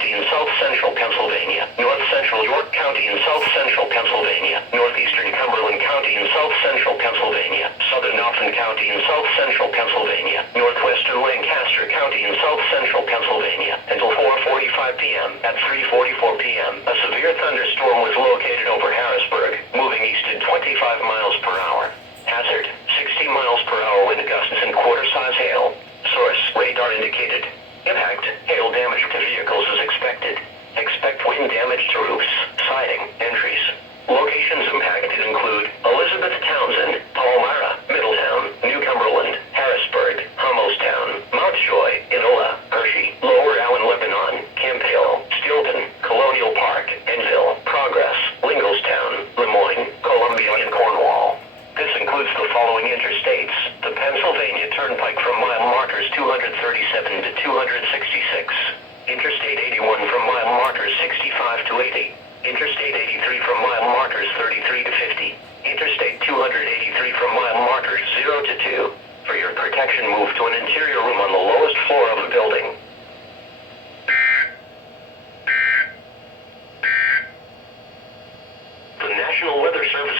County in south central Pennsylvania, north central York County in south central Pennsylvania, northeastern Cumberland County in south central Pennsylvania, southern Norfolk County in south central Pennsylvania, northwestern Lancaster County in south central Pennsylvania, until 4:45 p.m. At 3:44 p.m., a severe thunderstorm was located over Harrisburg, moving east at 25 miles per hour. Hazard, 60 miles per hour wind gusts and quarter-size hail. Source, radar indicated. Impact, hail damage to vehicles is expected. Expect wind damage to roofs, siding, entries. Locations impacted include Elizabeth Townsend, Palmyra, Middletown, New Cumberland, Harrisburg, Hummelstown, Mount Joy, Inola, Hershey, Lower Allen, Lebanon, Camp Hill, Stilton, Colonial Park, Enville, Progress, Lingostown, Lemoyne, Columbia, and Cornwall. This includes the following interstates: the Pennsylvania Turnpike from mile markers 237 to 266, Interstate 81 from mile markers 65 to 80, Interstate 83 from mile markers 33 to 50, Interstate 283 from mile markers 0 to 2. For your protection, move to an interior room on the lowest floor of the building.